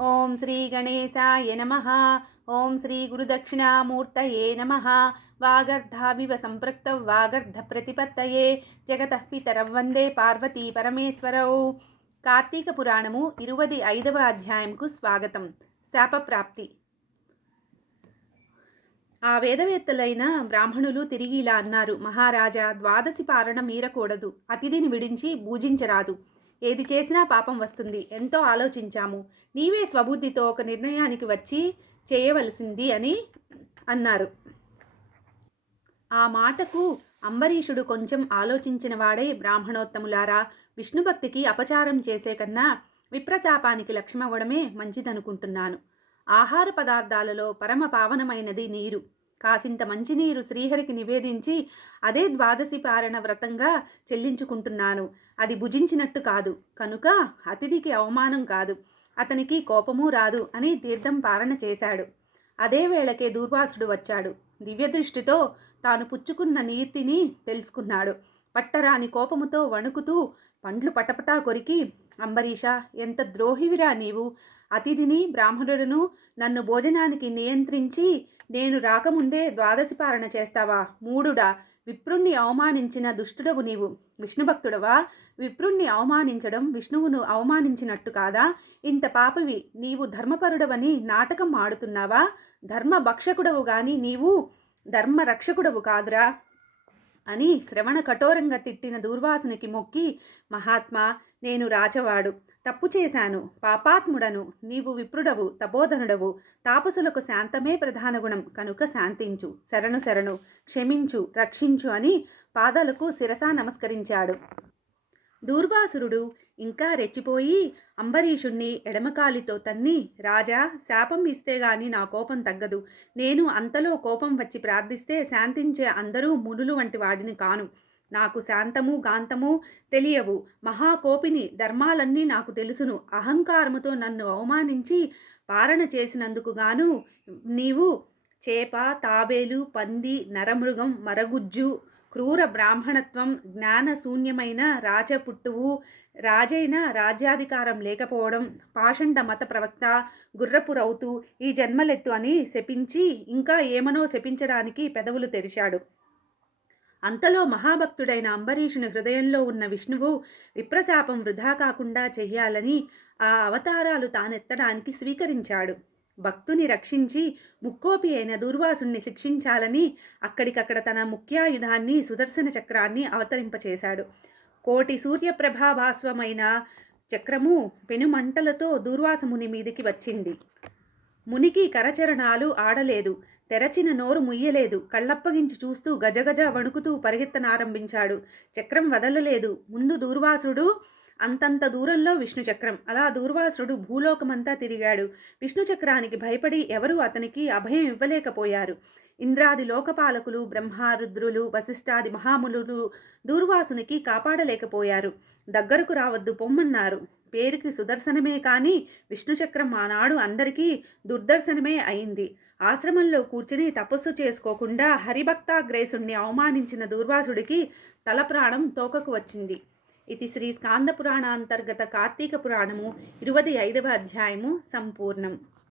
ఓం శ్రీ గణేశాయ నమ. ఓం శ్రీ గురుదక్షిణామూర్తయే నమ. వాగర్ధావివ సంపృక్త వాగర్ధ ప్రతిపత్తయే. జగత పితరం వందే పార్వతీ పరమేశ్వరౌ. కార్తీక పురాణము ఇరువది ఐదవ అధ్యాయంకు స్వాగతం. శాపప్రాప్తి. ఆ వేదవేత్తలైన బ్రాహ్మణులు తిరిగి ఇలా అన్నారు. మహారాజా ద్వాదశి పారణ మీరకూడదు. అతిథిని విడించి పూజించరాదు. ఏది చేసినా పాపం వస్తుంది. ఎంతో ఆలోచించాము. నీవే స్వబుద్ధితో ఒక నిర్ణయానికి వచ్చి చేయవలసింది అని అన్నారు. ఆ మాటకు అంబరీషుడు కొంచెం ఆలోచించిన వాడే బ్రాహ్మణోత్తములారా విష్ణుభక్తికి అపచారం చేసే కన్నా విప్రశాపానికి లక్ష్యమవ్వడమే మంచిదనుకుంటున్నాను. ఆహార పదార్థాలలో పరమ పావనమైనది నీరు. కాసింత మంచినీరు శ్రీహరికి నివేదించి అదే ద్వాదశి పారణ వ్రతంగా చెల్లించుకుంటున్నాను. అది భుజించినట్టు కాదు. కనుక అతిథికి అవమానం కాదు. అతనికి కోపము రాదు అని తీర్థం పారణ చేశాడు. అదే వేళకే దూర్వాసుడు వచ్చాడు. దివ్యదృష్టితో తాను పుచ్చుకున్న నీతిని తెలుసుకున్నాడు. పట్టరాని కోపముతో వణుకుతూ పండ్లు పటపటా కొరికి అంబరీష ఎంత ద్రోహివిరా నీవు? అతిథిని బ్రాహ్మణుడును నన్ను భోజనానికి నియంత్రించి నేను రాకముందే ద్వాదశి పాలన చేస్తావా? మూడుడా విప్రుణ్ణి అవమానించిన దుష్టుడవు నీవు. విష్ణుభక్తుడవా? విప్రుణ్ణి అవమానించడం విష్ణువును అవమానించినట్టు కాదా? ఇంత పాపవి నీవు ధర్మపరుడవని నాటకం ఆడుతున్నావా? ధర్మ భక్షకుడవు గాని నీవు ధర్మ రక్షకుడవు కాదురా. అని శ్రవణ కఠోరంగా తిట్టిన దూర్వాసునికి మొక్కి మహాత్మా నేను రాచవాడు తప్పు చేశాను. పాపాత్ముడను. నీవు విప్రుడవు తపోధనుడవు. తాపసులకు శాంతమే ప్రధాన గుణం. కనుక శాంతించు. శరణు శరణు. క్షమించు రక్షించు అని పాదాలకు శిరసా నమస్కరించాడు. దూర్వాసురుడు ఇంకా రెచ్చిపోయి అంబరీషుణ్ణి ఎడమకాలితో తన్ని రాజా శాపం ఇస్తే గాని నా కోపం తగ్గదు. నేను అంతలో కోపం వచ్చి ప్రార్థిస్తే శాంతించే అందరూ మునులు వంటి వాడిని కాను. నాకు శాంతము గాంతము తెలియవు. మహాకోపిని ధర్మాలన్నీ నాకు తెలుసును. అహంకారముతో నన్ను అవమానించి పారణ చేసినందుకు గాను నీవు చేప తాబేలు పంది నరమృగం మరగుజ్జు క్రూర బ్రాహ్మణత్వం జ్ఞానశూన్యమైన రాజపుట్టువు రాజైన రాజ్యాధికారం లేకపోవడం పాషండ మత ప్రవక్త గుర్రపు రౌతు ఈ జన్మలెత్తు అని శపించి ఇంకా ఏమనో శపించడానికి పెదవులు తెరిచాడు. అంతలో మహాభక్తుడైన అంబరీషుని హృదయంలో ఉన్న విష్ణువు విప్రశాపం వృధా కాకుండా చెయ్యాలని ఆ అవతారాలు తానెత్తడానికి స్వీకరించాడు. భక్తుని రక్షించి ముక్కోపి అయిన దూర్వాసుణ్ణి శిక్షించాలని అక్కడికక్కడ తన ముఖ్యాయుధాన్ని సుదర్శన చక్రాన్ని అవతరింపచేశాడు. కోటి సూర్యప్రభాభాస్వమైన చక్రము పెనుమంటలతో దూర్వాసముని మీదికి వచ్చింది. మునికి కరచరణాలు ఆడలేదు. తెరచిన నోరు ముయ్యలేదు. కళ్ళప్పగించి చూస్తూ గజగజ వణుకుతూ పరిగెత్తనారంభించాడు. చక్రం వదలలేదు. ముందు దూర్వాసుడు అంతంత దూరంలో విష్ణుచక్రం. అలా దూర్వాసుడు భూలోకమంతా తిరిగాడు. విష్ణుచక్రానికి భయపడి ఎవరూ అతనికి అభయం ఇవ్వలేకపోయారు. ఇంద్రాది లోకపాలకులు బ్రహ్మారుద్రులు వశిష్ఠాది మహాములు దూర్వాసునికి కాపాడలేకపోయారు. దగ్గరకు రావద్దు పొమ్మన్నారు. పేరుకి సుదర్శనమే కానీ విష్ణుచక్రం ఆనాడు అందరికీ దుర్దర్శనమే అయింది. ఆశ్రమంలో కూర్చుని తపస్సు చేసుకోకుండా హరిభక్తాగ్రేసుణ్ణి అవమానించిన దూర్వాసుడికి తల ప్రాణం తోకకు వచ్చింది. ఇది శ్రీ స్కాంద పురాణాంతర్గత కార్తీక పురాణము ఇరవై ఐదవ అధ్యాయము సంపూర్ణం.